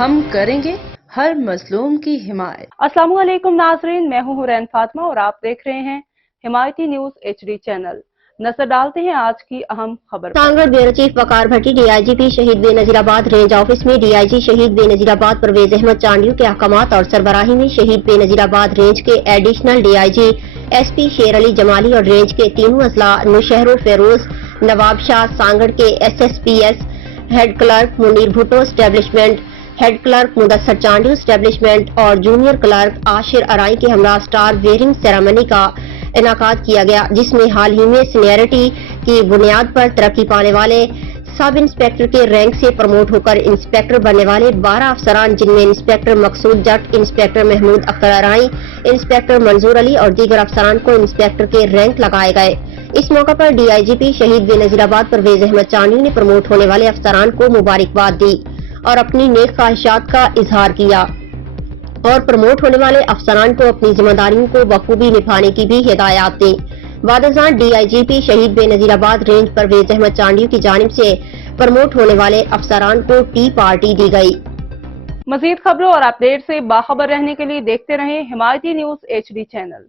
ہم کریں گے ہر مظلوم کی حمایت۔ السلام علیکم ناظرین، میں ہوں حورین فاطمہ اور آپ دیکھ رہے ہیں حمایتی نیوز HD چینل۔ نظر ڈالتے ہیں آج کی اہم خبر پر۔ کانگڑ bureau chief Waqar Bhatti D I G P Shaheed بے نظیر آباد رینج آفس میں ڈی آئی جی شہید بے نظیر آباد پرویز احمد چانڈیو کے احکامات اور سربراہی میں شہید بے نظیر آباد رینج کے additional D I G S P Sher Ali جمالی اور رینج کے تینوں اضلاع نوشہر فیروز نواب شاہ، سانگڑ کے S S P S head clerk Munir Bhutto establishment, head clerk Mudassar Chandio establishment اور جونیئر کلرک عاشر ارائی کے ہمراہ سٹار ویئرنگ سیریمنی کا انعقاد کیا گیا، جس میں حال ہی میں سینئرٹی کی بنیاد پر ترقی پانے والے سب انسپکٹر کے رینک سے پروموٹ ہو کر انسپکٹر بننے والے 12 افسران، جن میں انسپکٹر مقصود جٹ، انسپکٹر محمود اختر ارائی، انسپکٹر منظور علی اور دیگر افسران کو انسپکٹر کے رینک لگائے گئے۔ اس موقع پر D I G P Shaheed بے نظیر آباد پرویز احمد چانڈیو نے پروموٹ ہونے والے افسران کو مبارکباد دی اور اپنی نیک خواہشات کا اظہار کیا اور پروموٹ ہونے والے افسران کو اپنی ذمہ داریوں کو بخوبی نبھانے کی بھی ہدایات دی۔ بعد ازاں D I G P Shaheed بے نظیر آباد رینج پرویز احمد چانڈیو کی جانب سے پروموٹ ہونے والے افسران کو ٹی پارٹی دی گئی۔ مزید خبروں اور اپڈیٹ سے باخبر رہنے کے لیے دیکھتے رہیں حمایتی نیوز HD چینل۔